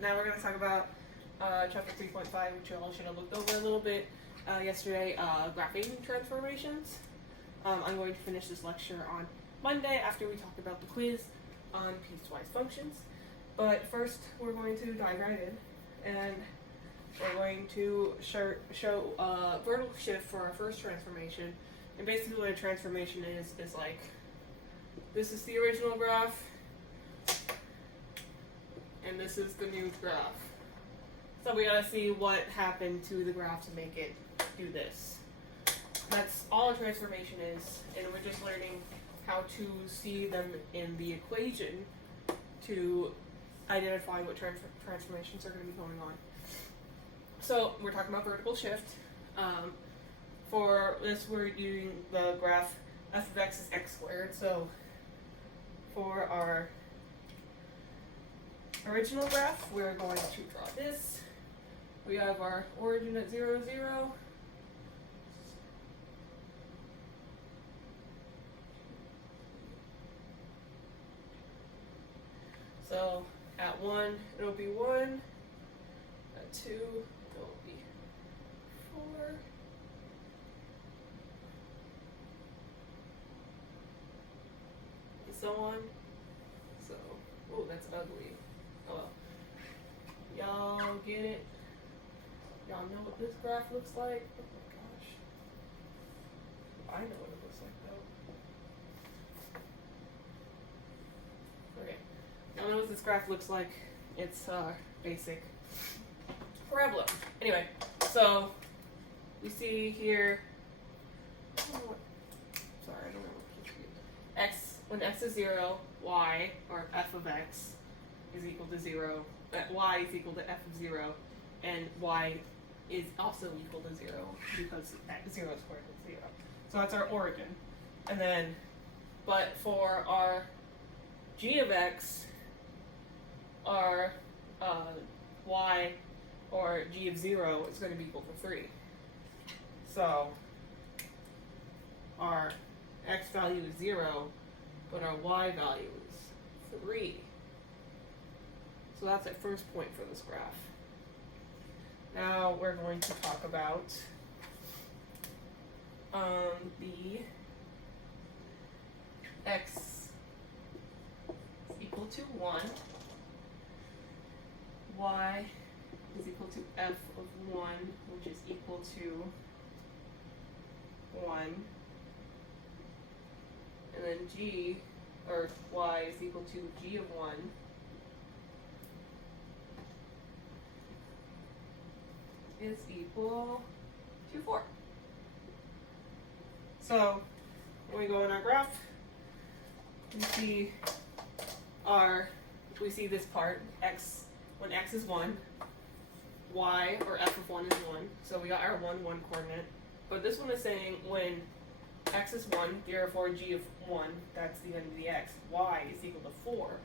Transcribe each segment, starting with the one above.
Now we're going to talk about chapter 3.5, which you all should have looked over a little bit yesterday, graphing transformations. I'm going to finish this lecture on Monday after we talk about the quiz on piecewise functions. But first, we're going to dive right in, and we're going to show vertical shift for our first transformation. And basically what a transformation is like, this is the original graph, and this is the new graph. So we gotta see what happened to the graph to make it do this. That's all a transformation is, and we're just learning how to see them in the equation to identify what transformations are going to be going on. So we're talking about vertical shift. For this, we're using the graph f of x is x squared. So for our original graph, we're going to draw this. We have our origin at 0, 0. So at 1, it'll be 1. At 2, it'll be 4. And so on. So, oh, that's ugly. Oh well. Y'all get it? Y'all know what this graph looks like? Oh my gosh. I know what it looks like though. Okay. Y'all know what this graph looks like. It's basic parabola. Anyway, so we see here, sorry, I don't know what to read. X, when x is 0, y, or f of x, is equal to 0. Y is equal to f of 0, and y is also equal to 0 because 0 squared is 0. So that's our origin. And then, but for our g of x, our y or g of 0 is going to be equal to 3. So our x value is 0, but our y value is 3. So that's our first point for this graph. Now we're going to talk about the x is equal to 1, y is equal to f of 1, which is equal to 1, and then g, or y is equal to g of 1, is equal to 4. So when we go in our graph, we see this part, x, when x is 1, y, or f of 1 is 1, so we got our 1, 1 coordinate. But this one is saying when x is 1, therefore g of 1, that's the end of the x, y is equal to 4.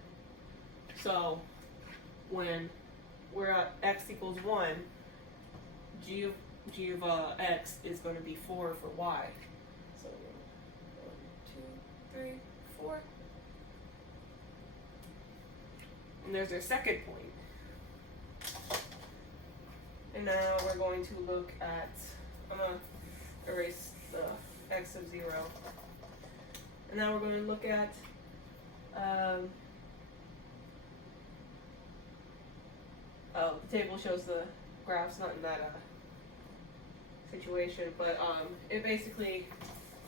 So when we're at x equals 1, g of x is going to be 4 for y. So 1, 2, 3, 4. And there's our second point. And now we're going to look at, I'm going to erase the x of 0. And now we're going to look at the table shows the graphs, not in that situation, but it basically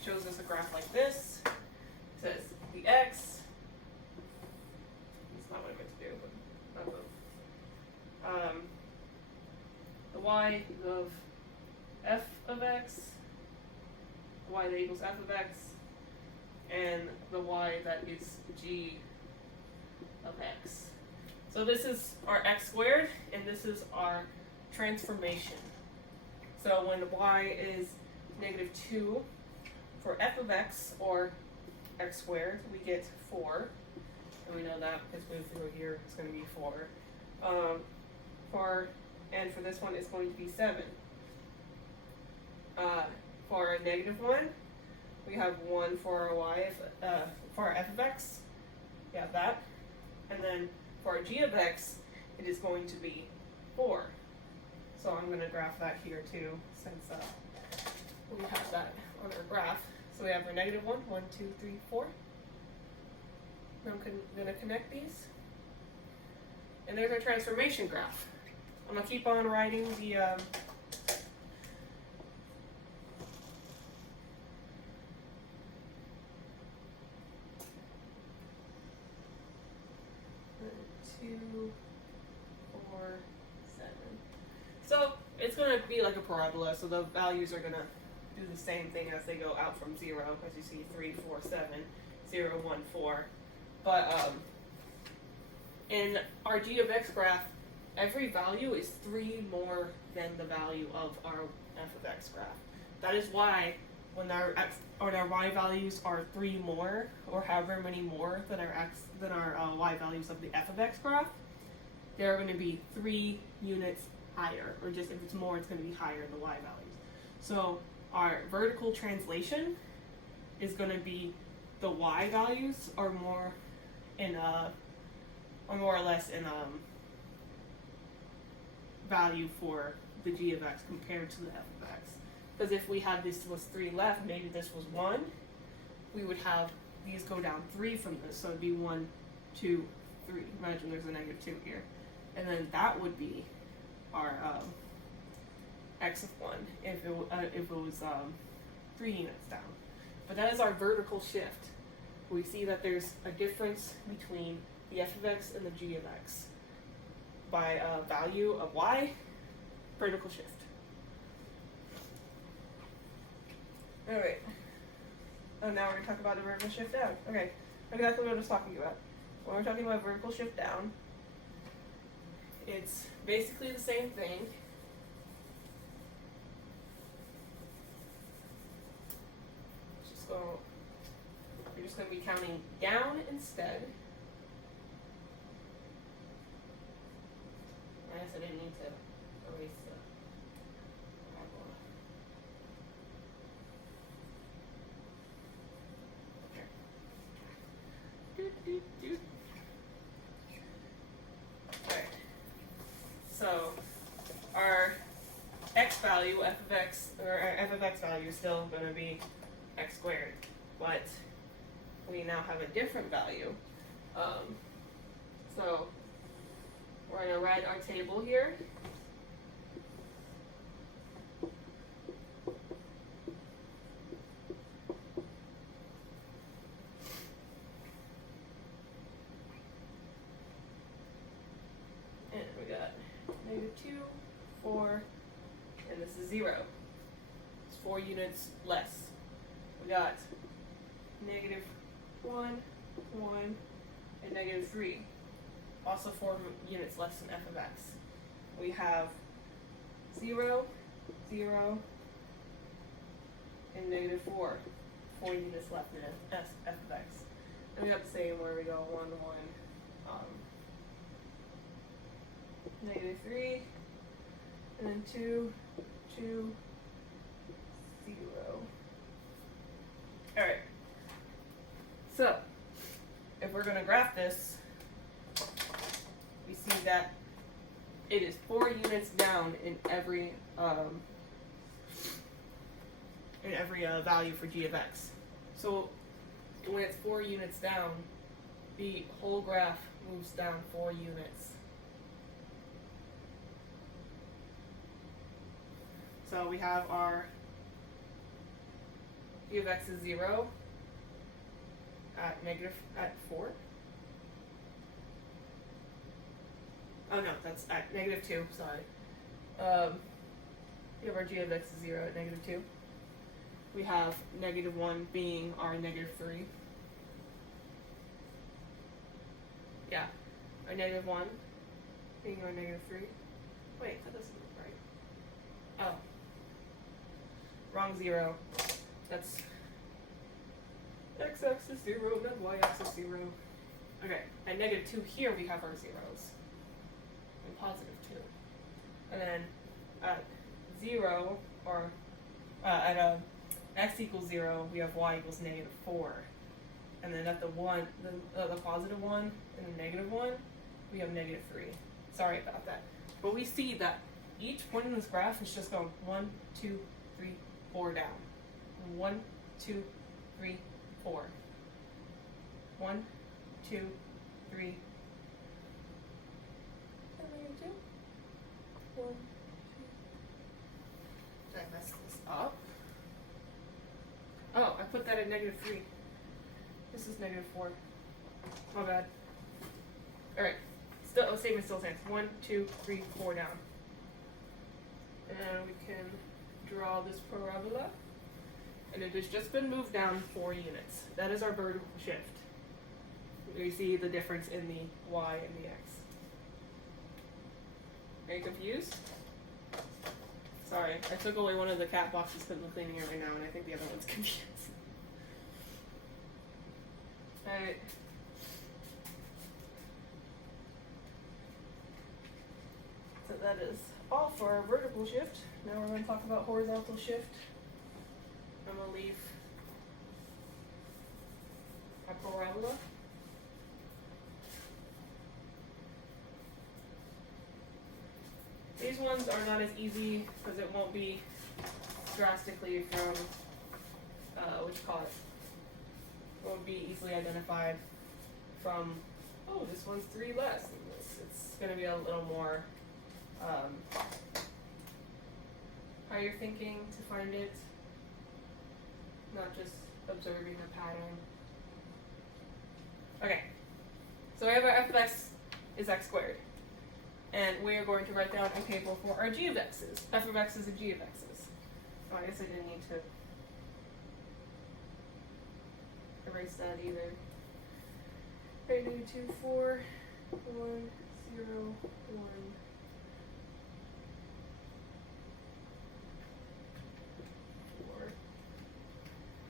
shows us a graph like this. It says the x, it's not what I meant to do, but not both. The y of f of x, y that equals f of x, and the y that is g of x. So this is our x squared, and this is our transformation. So when y is -2 for f of x, or x squared, we get 4. And we know that because moved through here, it's going to be 4. And for this one, it's going to be 7. For a -1, we have 1 for our y, for our f of x, we have that. And then for our g of x, it is going to be 4. So I'm going to graph that here too, since we have that on our graph. So we have our -1, 1, 2, 3, 4. Now I'm going to connect these. And there's our transformation graph. I'm going to keep on writing the so it's going to be like a parabola, so the values are going to do the same thing as they go out from 0, as you see 3, 4, 7, 0, 1, 4. But in our g of x graph, every value is 3 more than the value of our f of x graph. That is why when our x or our y values are 3 more, or however many more than our y values of the f of x graph, they're going to be 3 units higher, or just if it's more, it's going to be higher in the y values. So our vertical translation is going to be the y values are more in or more or less in value for the g of x compared to the f of x. Because if we had this was 3 left, maybe this was 1, we would have these go down 3 from this, so it'd be 1, 2, 3. Imagine there's a -2 here, and then that would be our x of 1 if it was 3 units down. But that is our vertical shift. We see that there's a difference between the f of x and the g of x by value of y, vertical shift. Alright. Oh, now we're going to talk about the vertical shift down. Okay, exactly what I was talking about. When we're talking about vertical shift down, it's basically the same thing. We're just going to be counting down instead. I guess I didn't need to erase the parabola. Okay. Alright. So our x value, f of x, or our f of x value is still going to be x squared, but we now have a different value. So we're going to write our table here. And we got -2, 4, and this is 0. It's 4 units less. We got -1, 1, and -3. Also 4 units less than f of x. We have 0, 0, and -4. 4 units left than f of x. And we got the same where we go 1, 1, -3, and then 2, 2, 0. Alright. So, if we're going to graph this, we see that it is 4 units down in every value for g of x. So when it's 4 units down, the whole graph moves down 4 units. So we have our g of x is 0 at 4. Oh no, that's at -2, sorry. We have our g of x is 0 at -2. We have -1 being our -3. Yeah, our -1 being our -3. Wait, that doesn't look right. Oh. Wrong 0. That's x-axis 0, then y-axis 0. Okay, at -2 here we have our zeros. And +2. And then at 0, or at x equals 0, we have y equals -4. And then at the +1 and the -1, we have -3. Sorry about that. But we see that each point in this graph is just going 1, 2, 3, 4 down. 1, 2, 3, 4. 1, 2, 3. One, two. Did I mess this up? Oh, I put that at -3. This is -4. My bad. Alright. Still, statement still stands. 1, 2, 3, 4 down. And we can draw this parabola. And it has just been moved down 4 units. That is our vertical shift. We see the difference in the y and the x. Are you confused? Sorry, I took away one of the cat boxes because I'm cleaning it right now, and I think the other one's confused. Alright. So that is all for our vertical shift. Now we're going to talk about horizontal shift. I'm going to leave a parabola. These ones are not as easy because it won't be drastically from, what you call it, won't be easily identified from, oh, this one's 3 less than this. It's going to be a little more, how you're thinking to find it, not just observing a pattern. Okay, so we have our f of x is x squared. And we are going to write down a table for our g of x's. F of x is a g of x's. Oh, I guess I didn't need to erase that either. Right, -2, 4, 1, 0, 1.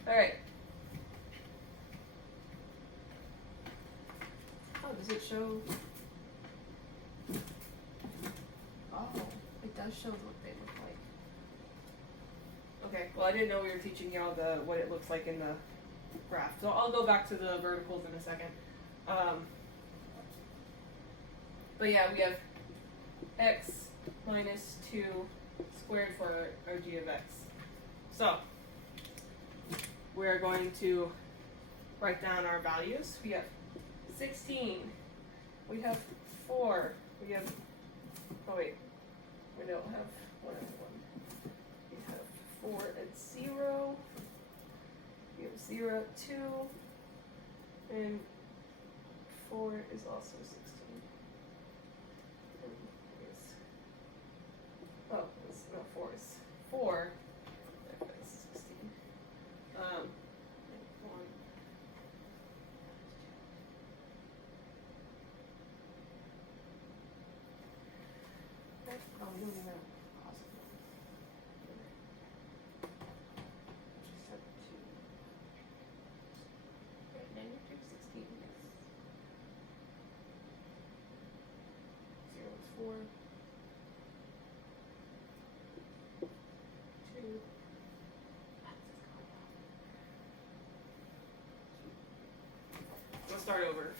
Alright. Oh, does it show? Oh, it does show what they look like. Okay, well I didn't know we were teaching y'all what it looks like in the graph. So I'll go back to the verticals in a second. But yeah, we have x minus 2 squared for our g of x. So we're going to write down our values. We have 16. We have 4. We have, oh wait, we don't have 1 and 1. We have 4 at 0. We have 0 at 2. And 4 is also 16. And oh, it's no 4 is 4. That's 16. And 1. Oh, we don't even have positive. Just have 2. Okay, -16 is 0 is 4. 2. Let's start over.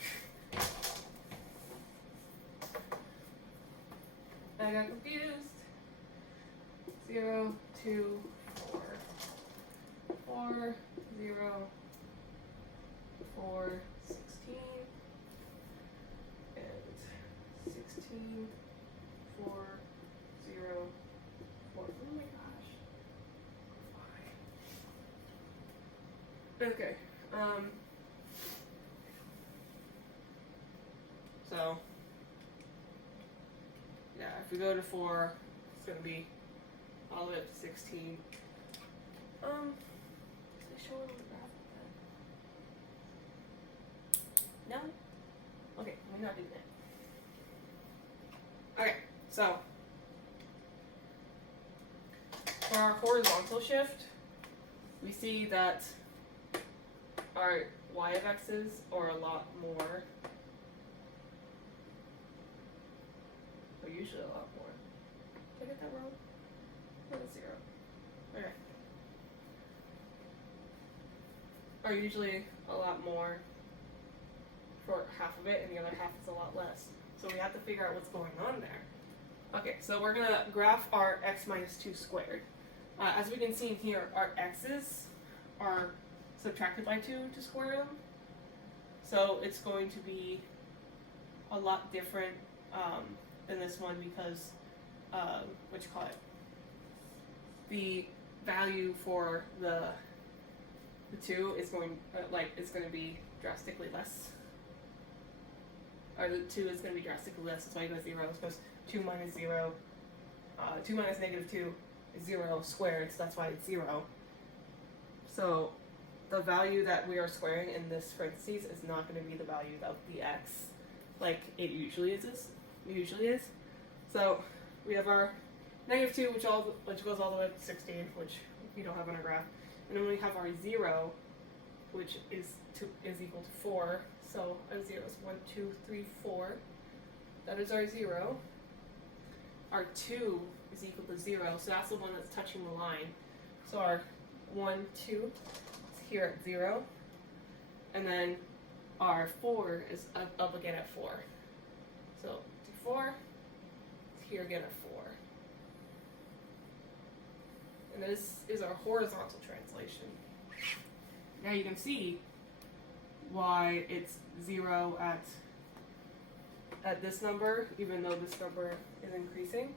I got confused. 0, 2, 4. 4, 0, 4, 16. And 16, 4, 0, 4. Oh my gosh. Why? Okay. So, yeah, if we go to 4, it's going to be all the way up to 16. Did they show it on the graph like that? No? Okay, we're not doing that. Okay, so for our horizontal shift, we see that our y of x's are a lot more. Or usually a lot more. Did I get that wrong? What is 0? Okay. Are usually a lot more for half of it, and the other half is a lot less. So So we have to figure out what's going on there. Okay, so we're going to graph our x minus 2 squared. As we can see in here, our x's are subtracted by 2 to square them. So it's going to be a lot different than this one because, what you call it, the value for the 2 is going, it's going to be drastically less. Or the 2 is going to be drastically less, that's why you go 0, because 2 minus 0, 2 minus negative 2 is 0 squared, so that's why it's 0. So the value that we are squaring in this parentheses is not going to be the value of the x like it usually is. So we have our negative 2, which goes all the way up to 16, which we don't have on our graph. And then we have our 0, which is equal to 4. So our 0 is 1, 2, 3, 4. That is our 0. Our 2 is equal to 0, so that's the one that's touching the line. So our 1, 2 is here at 0. And then our 4 is up again at 4. So 4 is here again at 4. And this is our horizontal translation. Now you can see why it's 0 at this number, even though this number is increasing,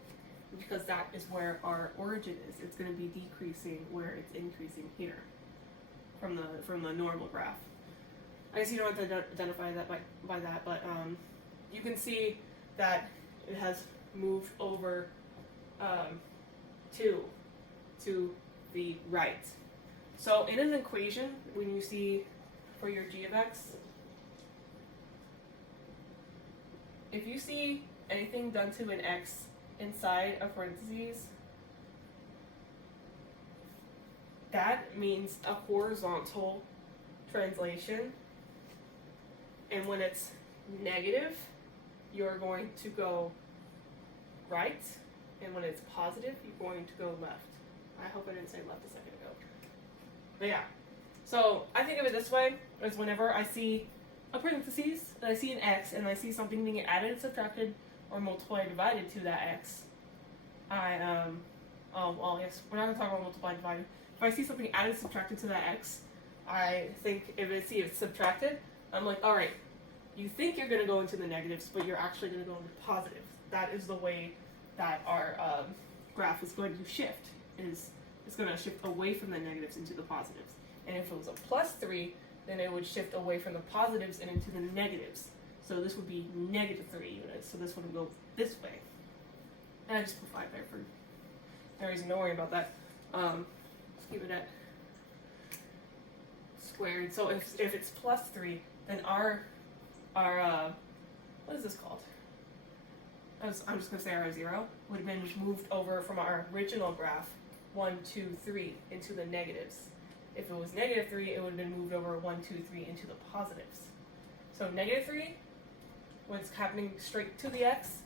because that is where our origin is. It's going to be decreasing where it's increasing here from the normal graph. I guess you don't have to identify that by that, but you can see that it has moved over 2 to the right. So in an equation, when you see for your g of x, if you see anything done to an x inside of parentheses, that means a horizontal translation. And when it's negative, you're going to go right. And when it's positive, you're going to go left. I hope I didn't say left a second ago. But yeah. So I think of it this way, is whenever I see a parentheses, and I see an x, and I see something being added, subtracted, or multiplied or divided to that x, well, yes, we're not going to talk about multiplied and divided. If I see something added, subtracted to that x, I think if it's subtracted, I'm like, all right, you think you're going to go into the negatives, but you're actually going to go into positives. That is the way that our graph is going to shift. It's going to shift away from the negatives into the positives. And if it was a plus 3, then it would shift away from the positives and into the negatives. So this would be negative 3 units. So this would go this way. And I just put 5 there for no reason. Don't worry about that. Let's keep it at squared. So if it's plus 3, then our what is this called? I'm just going to say our 0 would have been moved over from our original graph 1, 2, 3 into the negatives. If it was negative 3, it would have been moved over 1, 2, 3 into the positives. So negative 3, when it's happening straight to the x,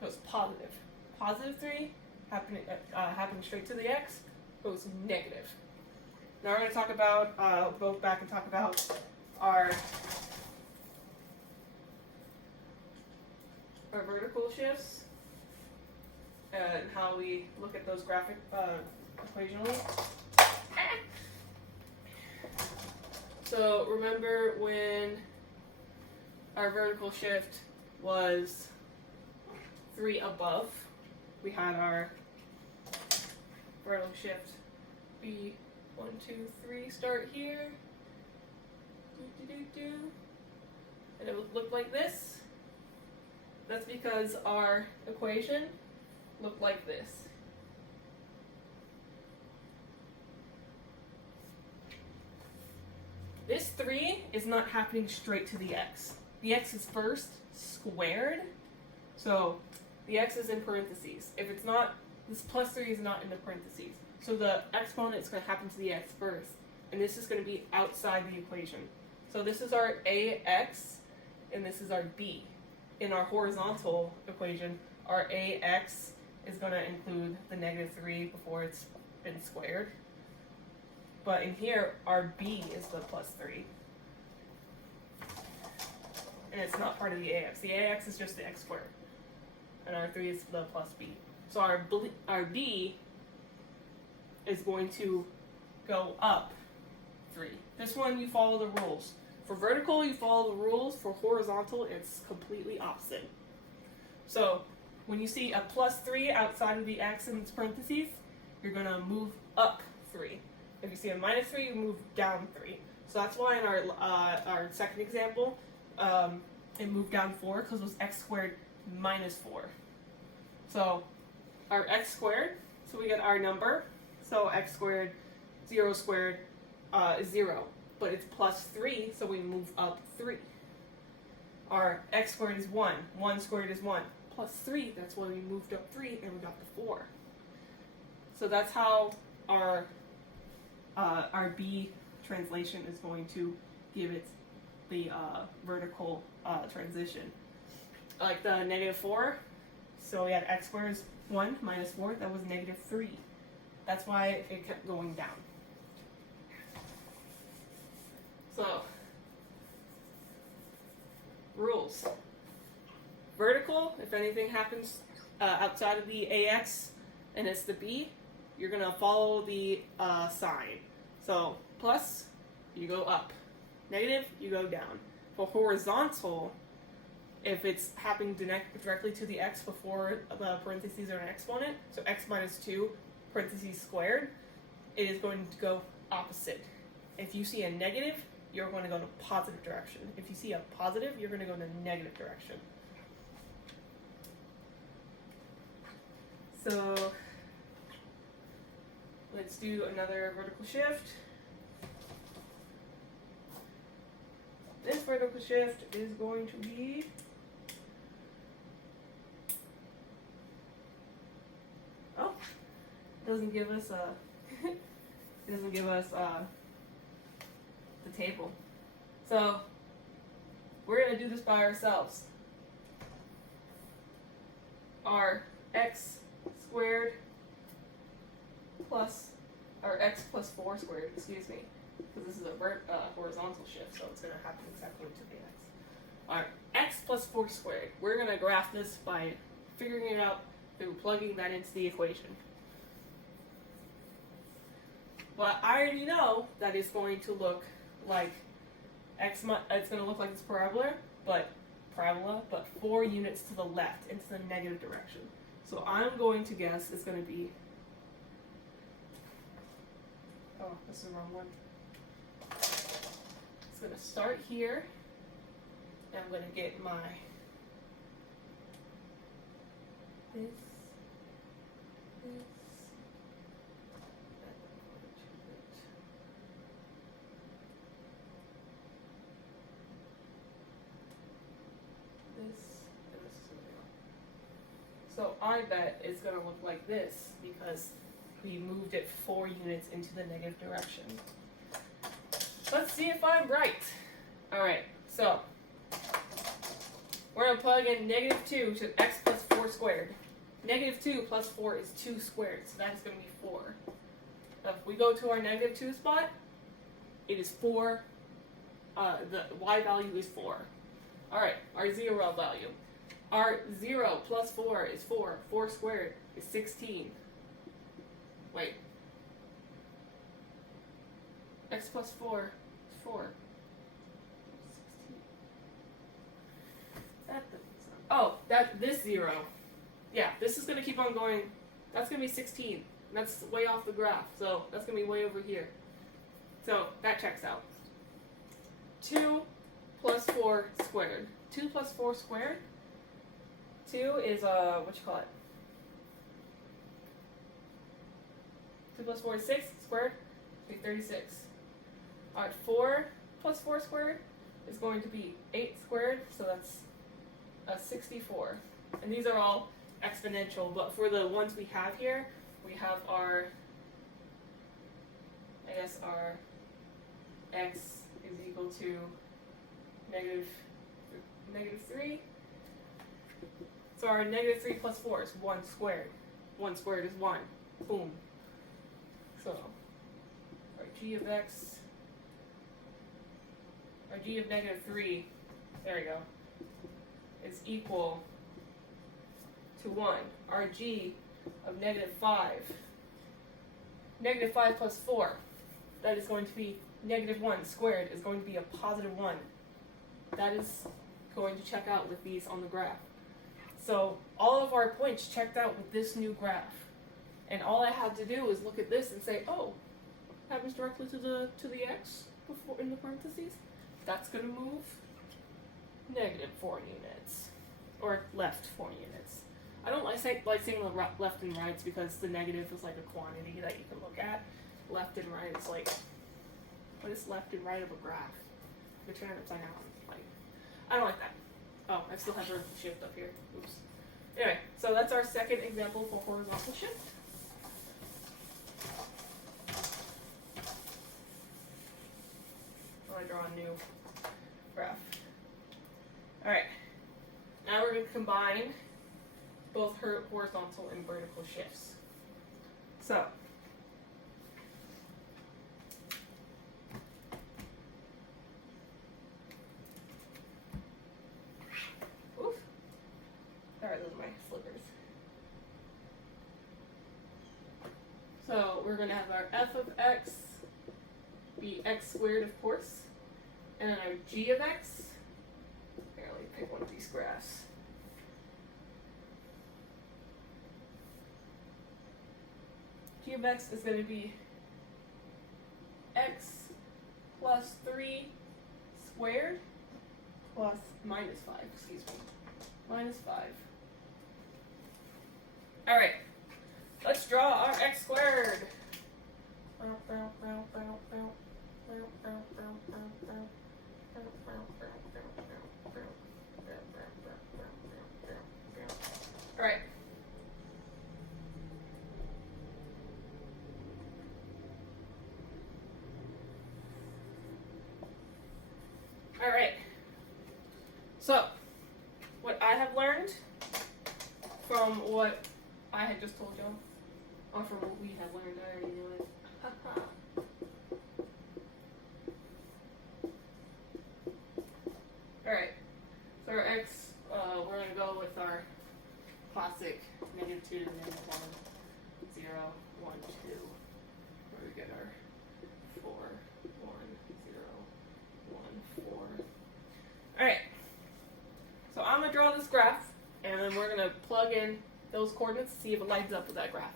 goes positive. Positive 3, happening straight to the x, goes negative. Now we're going to talk about, go back and talk about our vertical shifts and how we look at those graphic equationally. So remember when our vertical shift was 3 above, we had our vertical shift be 1, 2, 3 start here, and it would look like this. That's because our equation looked like this. This 3 is not happening straight to the x. The x is first squared, so the x is in parentheses. If it's not, this plus 3 is not in the parentheses. So the exponent is going to happen to the x first, and this is going to be outside the equation. So this is our ax, and this is our b. In our horizontal equation, our ax is going to include the negative 3 before it's been squared. But in here, our b is the plus 3. and it's not part of the ax. The ax is just the x squared, and our 3 is the plus b. So our b is going to go up 3. This one you follow the rules. For vertical, you follow the rules. For horizontal, it's completely opposite. So when you see a plus 3 outside of the x in its parentheses, you're going to move up 3. If you see a minus 3, you move down 3. So that's why in our second example, it moved down 4 because it was x squared minus 4. So our x squared, so we get our number. So x squared, 0 squared is 0. But it's plus 3, so we move up 3. Our x squared is 1. 1 squared is 1. Plus 3, that's why we moved up 3 and we got the 4. So that's how our B translation is going to give it the vertical transition. Like the -4, so we had x squared is 1 minus 4, that was -3. That's why it kept going down. So, rules. Vertical, if anything happens outside of the AX and it's the B, you're going to follow the sign. So, plus, you go up. Negative, you go down. For horizontal, if it's happening directly to the X before the parentheses are an exponent, so X minus 2, parentheses squared, it is going to go opposite. If you see a negative, you're going to go in a positive direction. If you see a positive, you're going to go in a negative direction. So let's do another vertical shift. This vertical shift is going to be doesn't give us the table. So we're going to do this by ourselves. Our x squared plus, or x plus 4 squared, excuse me, because this is a horizontal shift, so it's going to happen exactly to the x. Our x plus 4 squared, we're going to graph this by figuring it out through plugging that into the equation. But I already know that it's going to look like it's going to look like this parabola, but 4 units to the left, into the negative direction. So I'm going to guess it's going to be, oh, this is the wrong one. It's going to start here, and I'm going to get my, this, so I bet it's going to look like this because we moved it 4 units into the negative direction. Let's see if I'm right. Alright, so we're going to plug in -2 to x plus 4 squared. -2 plus 4 is 2 squared, so that's going to be 4. Now if we go to our -2 spot, it is 4. The y value is 4. Alright, our 0 value. Our 0 plus 4 is 4. 4 squared is 16. Wait. X plus 4 is 4. 16. This 0. Yeah, this is going to keep on going. That's going to be 16. And that's way off the graph. So that's going to be way over here. So that checks out. 2 plus 4 squared. 2 plus 4 squared. 2 is, what you call it? 2 plus 4 is 6 squared. It'll be 36. Alright, 4 plus 4 squared is going to be 8 squared, so that's 64. And these are all exponential, but for the ones we have here, we have our, I guess our x is equal to negative 3. So our -3 plus 4 is 1 squared. 1 squared is 1. Boom. So our g of x, our g of -3, there we go, is equal to 1. Our g of -5. -5 plus 4, that is going to be -1 squared is going to be a +1. That is going to check out with these on the graph. So all of our points checked out with this new graph. And all I had to do is look at this and say, oh, happens directly to the x before in the parentheses. That's going to move -4 units, or left 4 units. I don't like saying the left and rights because the negative is like a quantity that you can look at. Left and right is like, what is left and right of a graph? If you turn it upside down, like, I don't like that. Oh, I still have vertical shift up here. Oops. Anyway, so that's our second example for horizontal shift. I draw a new graph. Alright, now we're going to combine both horizontal and vertical shifts. So, oof. Alright, those are my slippers. So, we're going to have our f of x be x squared, of course, and then our g of x. Here, let me pick one of these graphs. G of x is going to be x plus 3 squared plus minus 5, excuse me, minus 5. All right, let's draw our x squared. All right. All right. So, what I have learned from what I had just told y'all, or from what we have learned, I already knew it. Alright, so our x, we're going to go with our classic -2 to -1, 0, 1, 2, where we get our 4, 1, 0, 1, 4. Alright, so I'm going to draw this graph, and then we're going to plug in those coordinates to see if it lines up with that graph.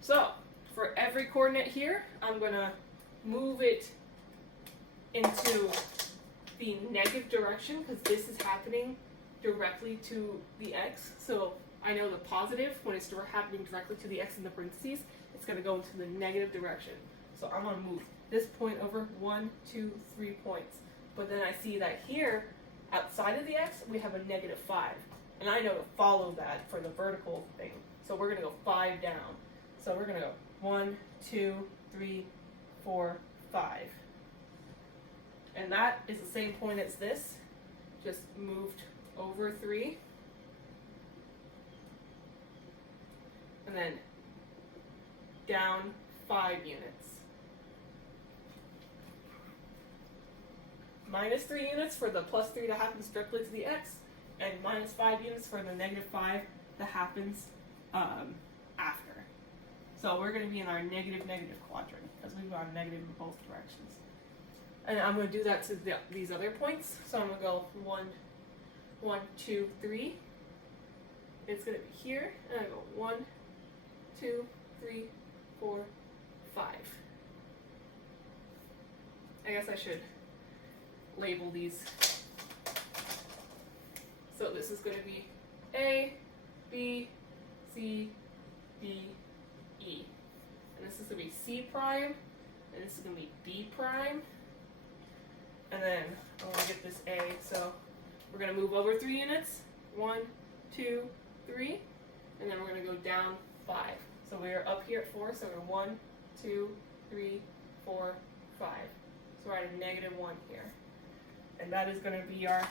So, for every coordinate here, I'm going to move it into the negative direction because this is happening directly to the x. So I know the positive, when it's happening directly to the x in the parentheses, it's going to go into the negative direction. So I'm going to move this point over 1, 2, 3 points. But then I see that here, outside of the x, we have a -5. And I know to follow that for the vertical thing. So we're going to go 5 down. So we're going to go 1, 2, 3, 4, 5. And that is the same point as this, just moved over 3. And then down 5 units. -3 units for the +3 that happens directly to the x, and -5 units for the -5 that happens after. So we're going to be in our negative quadrant, because we've got a negative in both directions. And I'm going to do that to these other points. So I'm going to go 1, 1, 2, 3. It's going to be here. And I go 1, 2, 3, 4, 5. I guess I should label these. So this is going to be A, B, C, D, E. And this is going to be C prime. And this is going to be B prime. And then I want to get this A, so we're going to move over 3 units. 1, 2, 3. And then we're going to go down 5. So we're up here at 4, so we're 1, 2, 3, 4, 5. So we're at a -1 here. And that is going to be our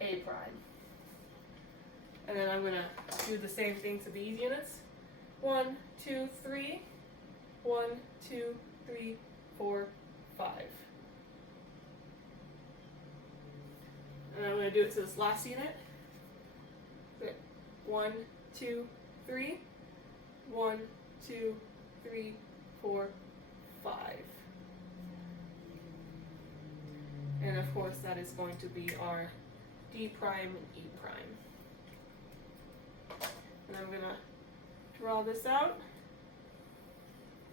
A prime. And then I'm going to do the same thing to these units. 1, 2, 3. 1, 2, 3, 4, 5. And I'm going to do it to this last unit. Okay. 1, 2, 3. 1, 2, 3, 4, 5. And of course that is going to be our D prime and E prime. And I'm going to draw this out.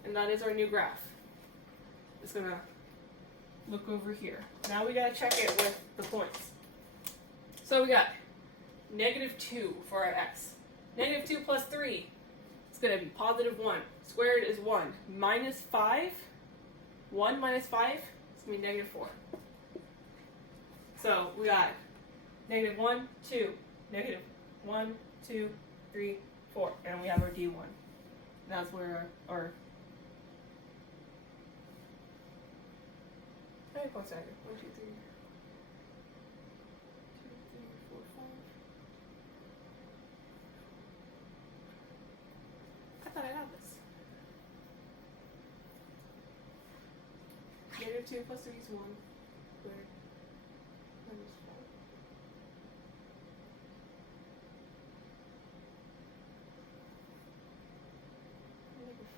And that is our new graph. It's going to look over here. Now we got to check it with the points. So we got -2 for our x. -2 plus 3 is going to be +1. Squared is 1. -5. 1 minus 5 is going to be -4. So we got -1, 2, -1, 2, 3, 4. And we have our D1. That's where our how many points are there? 1, 2, 3. 2, 3, 4, 5. I thought I had this. -2 plus 3 is 1. Squared. Minus 5.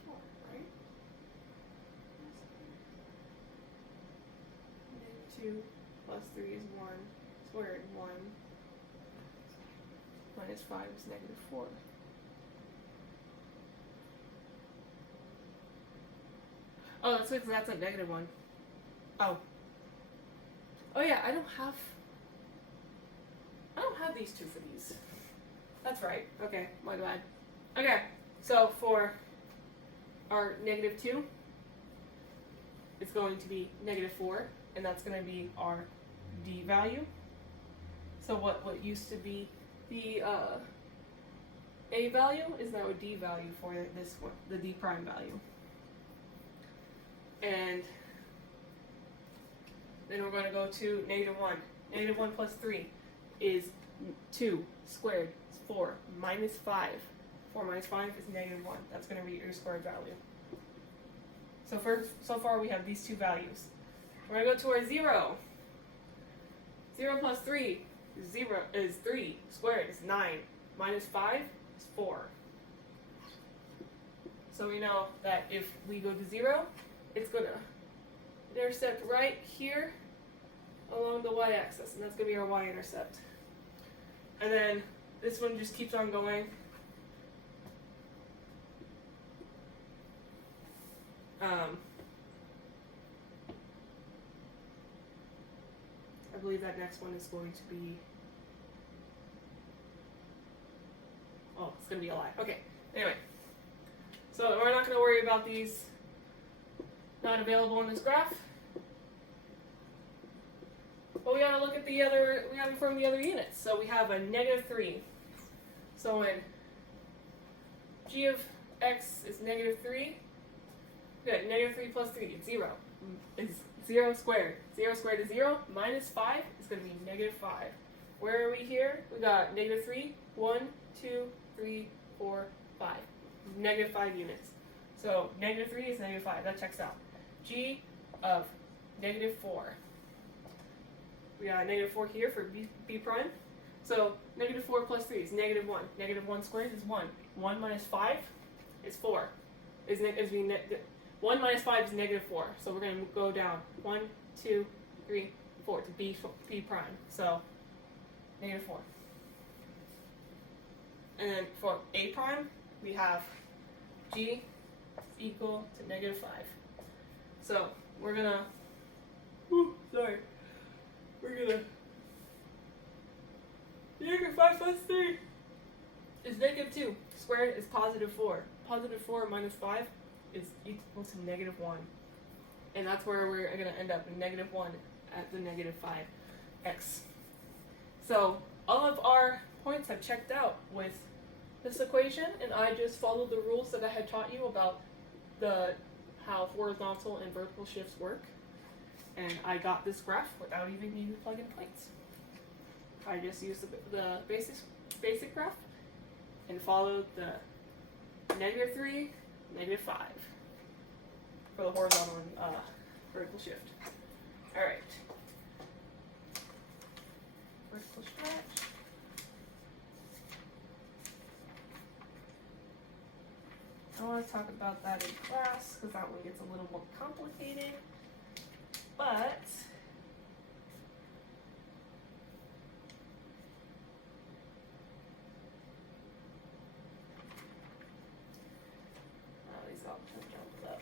-4, right? -2 plus 3 is 1. Squared 1. Minus 5 is -4. Oh, that's because that's a -1. Oh. Oh yeah, I don't have these two for these. That's right. Okay, my bad. Okay, so for our -2, it's going to be -4, and that's going to be our D value. So what used to be the A value is now a D value for this one, the D prime value. And then we're going to go to -1. -1 plus 3 is 2 squared is 4 minus 5. 4 minus 5 is -1. That's going to be your squared value. So far we have these two values. We're going to go to our 0. 0 plus 3 is 3 squared is 9 minus 5 is 4. So we know that if we go to 0, it's going to intercept right here along the y-axis, and that's going to be our y-intercept. And then this one just keeps on going. I believe that next one is going to be, oh, it's going to be a lie. Okay, anyway. So we're not going to worry about these not available in this graph. But we got to look at we have it from the other units. So we have a -3. So when g of x is -3, we got -3 plus 3, it's 0. It's 0 squared. 0 squared is 0, minus 5 is going to be -5. Where are we here? We got -3, 1, 2, 3, 4, 5. -5 units. So -3 is -5. That checks out. G of -4. We got -4 here for B prime. So -4 plus 3 is -1. -1 squared is 1. 1 minus 5 is 4. 1 minus 5 is -4. So we're going to go down 1, 2, 3, 4 to B prime. So -4. And then for A prime, we have G is equal to -5. So we're gonna, we're gonna, -5 plus 3 is -2. Squared is +4. +4 minus 5 is equal to -1. And that's where we're gonna end up in -1 at the -5x. So all of our points have checked out with this equation, and I just followed the rules that I had taught you about how horizontal and vertical shifts work, and I got this graph without even needing to plug in points. I just used the basic graph and followed the -3, -5 for the horizontal and vertical shift. All right. vertical stretch. I want to talk about that in class because that one gets a little more complicated. But these all kind of jumbled up.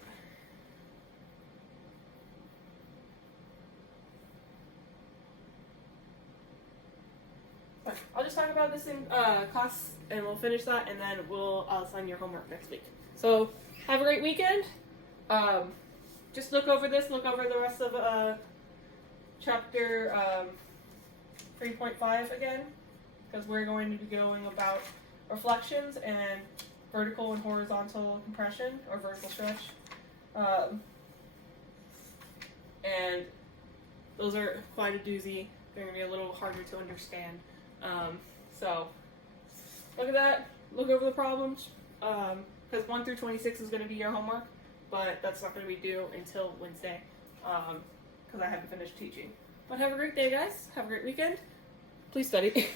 But I'll just talk about this in class, and we'll finish that, and then I'll assign your homework next week. So have a great weekend. Just look over this, look over the rest of chapter 3.5 again, because we're going to be going about reflections and vertical and horizontal compression, or vertical stretch. And those are quite a doozy. They're going to be a little harder to understand. So look at that, look over the problems, because 1 through 26 is going to be your homework, but that's not going to be due until Wednesday, because I haven't finished teaching. But have a great day, guys. Have a great weekend. Please study.